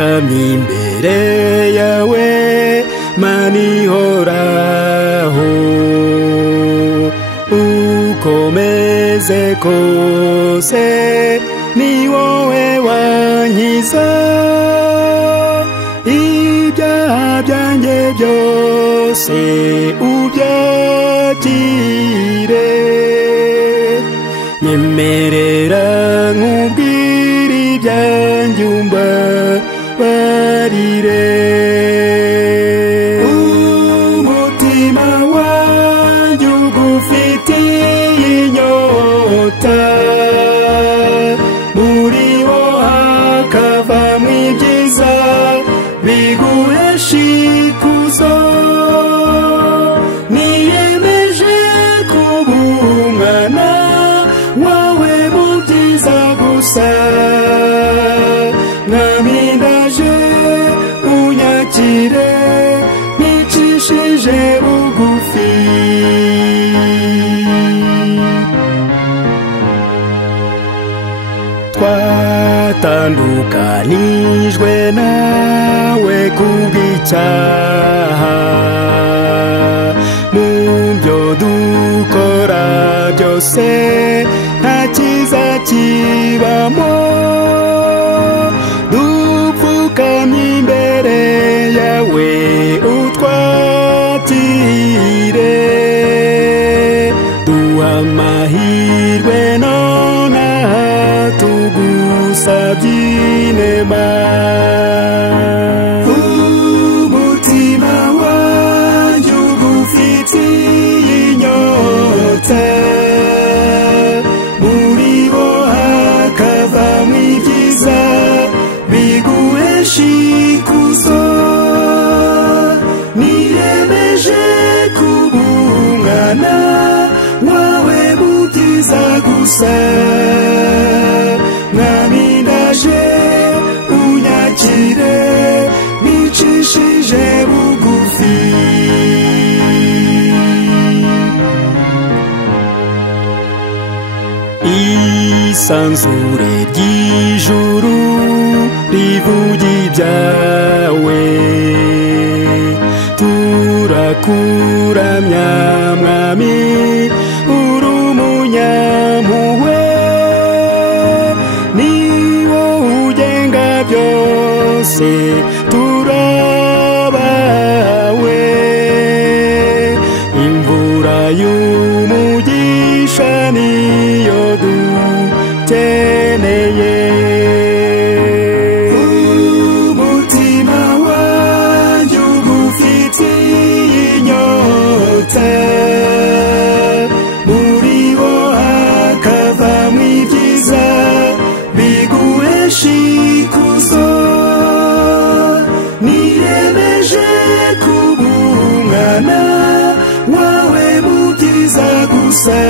dupfukamye imbere yawe Mana ihoraho ukomeze kose ni wowe wankiza ibyaha byanjye byose ubyakire nyemerera nkubwire ibyanjye umbabarire umutima wanjye ugufitiye inyota muri wo hakavamo ibyiza biguhesha ikuzo niyemeje kuba umwana wawe mu byiza gusa mwami ndaje unyakire nicishije bugufi twatandukanijwe nawe kubw'icyaha mu byo dukora byose nta cyiza kibamo dupfukamye imbere yawe utwakire duha amahirwe nonaha tugusabye inema umutima wanjye ugufitiye inyota muri wo hakavamo ibyiza biguhesha ikuzo niyemeje kuba umwana wawe mu byiza gusa mwami ndaje unyakire nicishije bugufi isanzure ry'ijuru rivuga ibyawe turakuramya mwami uri umunyampuhwe ni wowe ugenga byose turabawe imvura y'umugisha niyo dukeneye umutima wanjye ugufitiye inyota muri wo hakavamo ibyiza biguhesha ikuzo niyemeje kuba umwana wawe mu byiza gusa